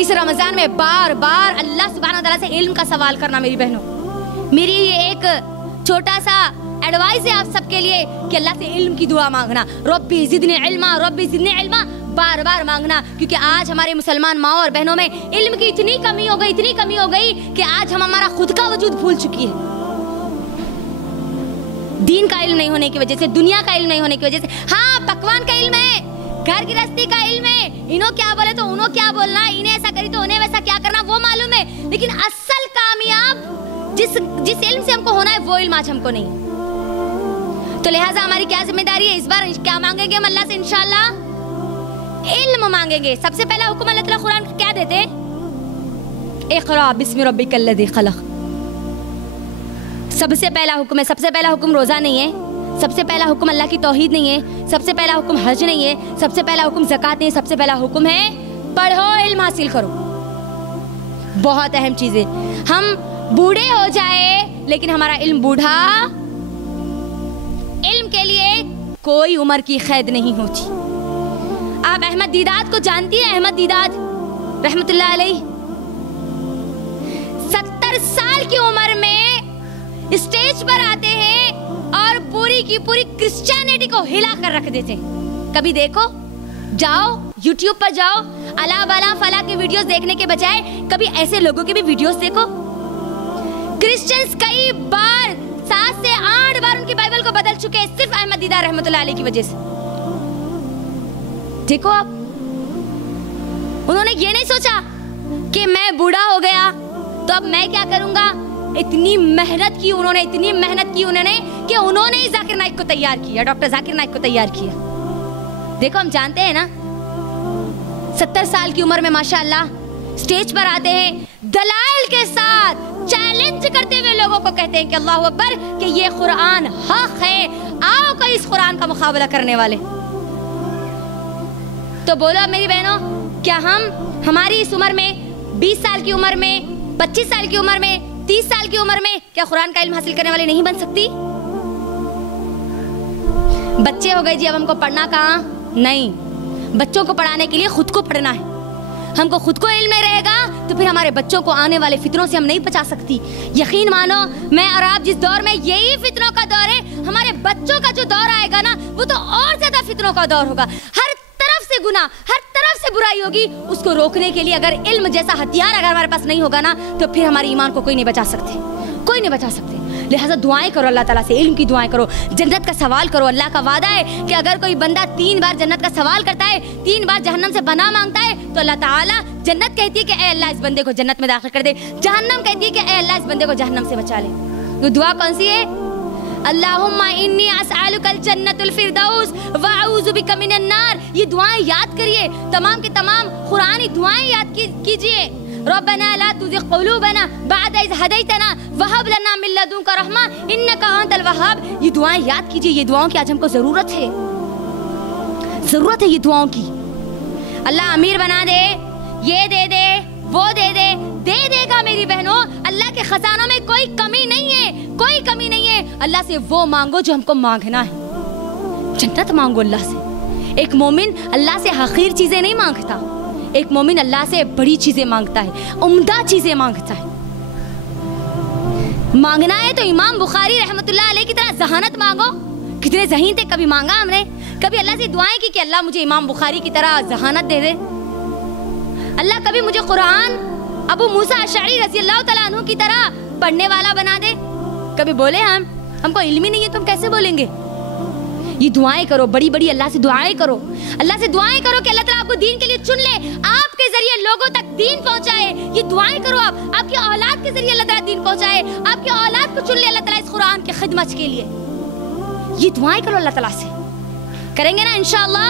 اس رمضان میں بار بار اللہ سبحانہ و تعالیٰ سے علم کا سوال کرنا میری بہنوں. میری یہ ایک چھوٹا سا ایڈوائز ہے آپ سب کے لیے کہ اللہ سے علم کی دعا مانگنا. ربی زدنی علما، ربی زدنی علما، بار بار مانگنا. کیونکہ آج ہمارے مسلمان ماؤں اور بہنوں میں علم کی اتنی کمی ہو گئی کہ آج ہم ہمارا خود کا وجود بھول چکی ہے. دین کا علم نہیں ہونے کی وجہ سے، دنیا کا علم نہیں ہونے کی وجہ سے. ہاں پکوان کا علم ہے، گھر گرہستی کا علم ہے، انہوں کیا بولے تو انہوں کیا بولنا، انہیں ایسا کری تو انہیں ویسا کیا کرنا، وہ معلوم ہے. لیکن اصل کامیاب جس علم سے ہم کو ہونا ہے وہ علم آج ہم کو نہیں. تو لہٰذا ہماری کیا ذمہ داری ہے؟ اس بار کیا مانگیں گے ہم اللہ سے؟ انشاءاللہ علم مانگیں گے. سب سے پہلا حکم اللہ تعالیٰ قرآن کا کیا دیتے؟ اقرأ بسم ربک الذی خلق. سب سے پہلا حکم ہے. سب سے پہلا حکم روزہ نہیں ہے، سب سے پہلا حکم اللہ کی توحید نہیں ہے، سب سے پہلا حکم حج نہیں ہے، سب سے پہلا حکم زکوٰۃ نہیں ہے. سب سے پہلا حکم ہے پڑھو، علم حاصل کرو. بہت اہم چیز ہے. ہم بوڑھے ہو جائے لیکن ہمارا علم بوڑھا، علم کے لیے کوئی عمر کی قید نہیں ہوتی. آپ احمد دیدات کو جانتی ہیں؟ احمد دیدات رحمت اللہ علیہ 70 سال کی عمر میں اسٹیج پر آتے ہیں اور پوری کی پوری کرسچینٹی کو ہلا کر رکھ دیتے. کبھی دیکھو، جاؤ یوٹیوب پر جاؤ، الا بالا فلا کی ویڈیوز دیکھنے کے بجائے کبھی ایسے لوگوں کی بھی ویڈیوز دیکھو. کرسچنز کئی بار 7 سے 8 بار ان کی بائبل کو بدل چکے ہیں صرف احمد دیدار رحمت اللہ علیہ کی وجہ سے. دیکھو آپ، انہوں نے یہ نہیں سوچا کہ میں بوڑھا ہو گیا تو اب میں کیا کروں گا. اتنی محنت کی انہوں نے کہ انہوں نے ہی ذاکر نائک کو تیار کیا، ڈاکٹر ذاکر نائک کو تیار کیا. دیکھو ہم جانتے ہیں نا، 70 سال کی عمر میں ماشاءاللہ اسٹیج پر آتے ہیں، دلائل کے ساتھ چیلنج کرتے ہوئے لوگوں کو کہتے ہیں کہ اللہ اکبر، کہ یہ قرآن حق ہے، آؤ کوئی اس قرآن کا مقابلہ کرنے والے. تو بولو میری بہنوں، کیا ہماری اس عمر میں 20 سال کی عمر میں، 25 سال کی عمر میں، 30 سال کی عمر میں کیا قرآن کا علم حاصل کرنے والے نہیں بن سکتی؟ بچے ہو گئے جی، اب ہم کو پڑھنا کہاں؟ نہیں، بچوں کو پڑھانے کے لیے خود کو پڑھنا ہے. ہم کو خود کو علم نہیں رہے گا تو پھر ہمارے بچوں کو آنے والے فتنوں سے ہم نہیں بچا سکتی. یقین مانو، میں اور آپ جس دور میں، یہی فتنوں کا دور ہے. ہمارے بچوں کا جو دور آئے گا نا، وہ تو اور زیادہ فتنوں کا دور ہوگا. ہر طرف سے گناہ، ہر طرف سے برائی ہوگی. اس کو روکنے کے لیے اگر علم جیسا ہتھیار اگر ہمارے پاس نہیں ہوگا نا، تو پھر ہمارے ایمان کو کوئی نہیں بچا سکتے، کوئی نہیں بچا سکتے. لہٰذا دعائیں کرو اللہ تعالیٰ سے، علم کی دعائیں کرو، جنت کا سوال کرو. اللہ کا وعدہ ہے کہ اگر کوئی بندہ 3 بار جنت کا سوال کرتا ہے، 3 بار جہنم سے پناہ مانگتا ہے، تو اللہ تعالیٰ، جنت کہتی ہے کہ اے اللہ اس بندے کو جنت میں داخل کر دے، جہنم کہتی ہے کہ اے اللہ اس بندے کو جہنم سے بچا لے. تو دعا کون سی ہے؟ اللہم انی اسألک الجنت الفردوس واعوذ بک من النار. یہ دعائیں یاد کریے، تمام کی تمام قرآنی دعائیں یاد کیجئے. ربنا لا تزغ قلوبنا بعد اذ ہدیتنا وہب لنا من لدنک رحمہ انک انت الوہاب. یہ دعائیں یاد کیجئے. یہ دعاؤں کی آج ہم کو ضرورت ہے یہ دعاؤں کی. اللہ امیر بنا دے، یہ دے دے، وہ دے دے گا میری بہنوں. اللہ کے خزانوں میں کوئی کمی نہیں ہے، کوئی کمی نہیں ہے. اللہ سے وہ مانگو جو ہم کو مانگنا ہے. جنت مانگو اللہ سے. ایک مومن اللہ سے حقیر چیزیں نہیں مانگتا، ایک مومن اللہ سے بڑی چیزیں مانگتا ہے، عمدہ چیزیں مانگتا ہے. مانگنا ہے تو امام بخاری رحمت اللہ علیہ کی طرح ذہانت مانگو. کتنے ذہین تھے، کبھی مانگا ہم نے، کبھی اللہ سے دعائیں کی کہ اللہ مجھے امام بخاری کی طرح ذہانت دے دے. اللہ کبھی مجھے قرآن ابو موسیٰ اشعری رضی اللہ تعالیٰ عنہ کی طرح پڑھنے والا بنا دے. کبھی بولے ہم کو علم ہی نہیں ہے، تم کیسے بولیں گے؟ یہ دعائیں کرو، بڑی بڑی اللہ سے دعائیں کرو. اللہ سے دعائیں کرو کہ اللہ تعالیٰ آپ کو دین کے لیے چن لے، آپ کے ذریعے لوگوں تک دین پہنچائے. یہ دعائیں کرو آپ کی اولاد کے ذریعے اللہ تعالیٰ دین پہنچائے، آپ کی اولاد کو چن لے اللہ تعالیٰ اس قرآن کی خدمت کے لیے. یہ دعائیں کرو اللہ تعالیٰ سے. کریں گے نا انشاءاللہ؟